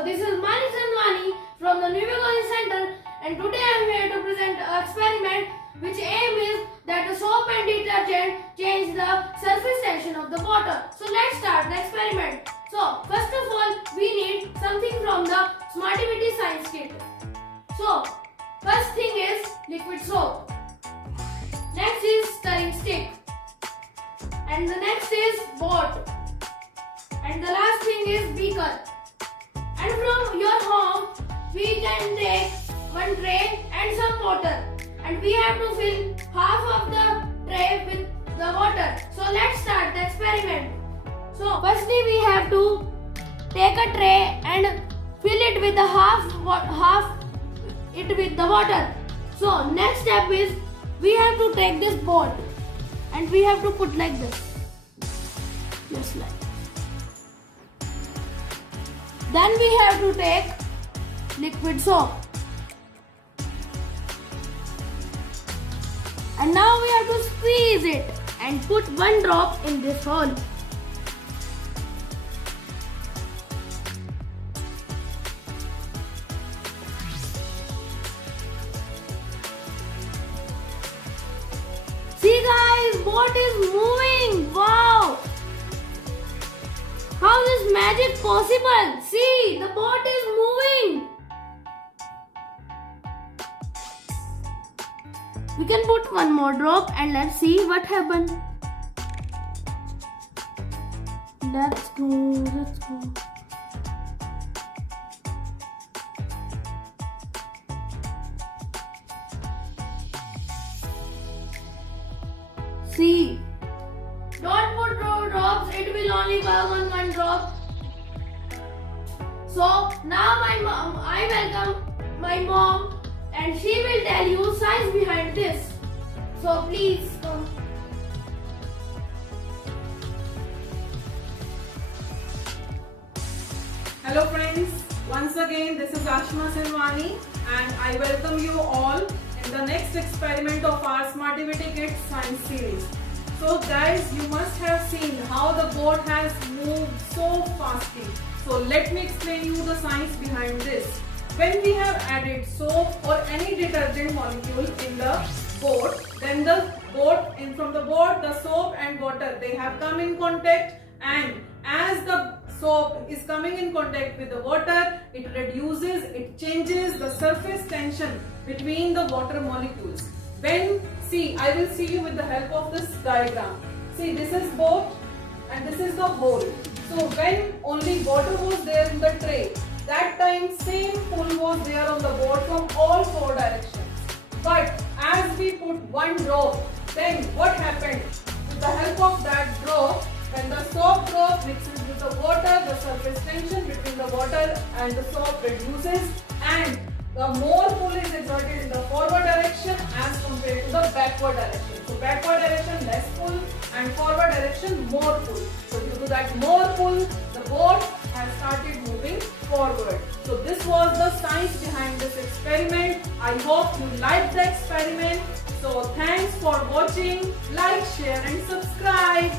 So this is Manik Sindhwani from the New Ecology Center, and today I am here to present an experiment which aim is that the soap and detergent change the surface tension of the water. So let's start the experiment. So first of all we need something from the Smartivity science kit. So first thing is liquid soap. Next is stirring stick. And the next is boat. And the last thing is beaker. And from your home, we can take one tray and some water. And we have to fill half of the tray with the water. So let's start the experiment. So firstly we have to take a tray and fill it with the half it with the water. So next step is we have to take this boat and we have to put like this. Just like. Then we have to take liquid soap. And now we have to squeeze it and put one drop in this hole. See guys, boat is moving. Wow! How is magic possible? See, the boat is moving. We can put one more drop and let's see what happens. Let's go. See, don't put two drops, it will only work on one drop. So now I welcome my mom and she will tell you science behind this. So please come. Hello friends, once again this is Ashima Sindhwani and I welcome you all in the next experiment of our Smartivity Kit science series. So guys, you must have seen how the boat has moved so fastly. So let me explain you the science behind this. When we have added soap or any detergent molecule in the boat, then from the boat, the soap and water, they have come in contact, and as the soap is coming in contact with the water, it changes the surface tension between the water molecules. I will see you with the help of this diagram. See, this is boat and this is the hole. So when only water was there in the tray, that time same pull was there on the boat from all four directions. But as we put one drop, then what happened? With the help of that drop, when the soap drop mixes with the water, the surface tension between the water and the soap reduces, and the more pull is exerted in the forward direction as compared to the backward direction. So backward direction less pull and forward direction more pull. So due to that more pull, the boat has started moving forward. So this was the science behind this experiment. I hope you liked the experiment. So thanks for watching. Like, share and subscribe.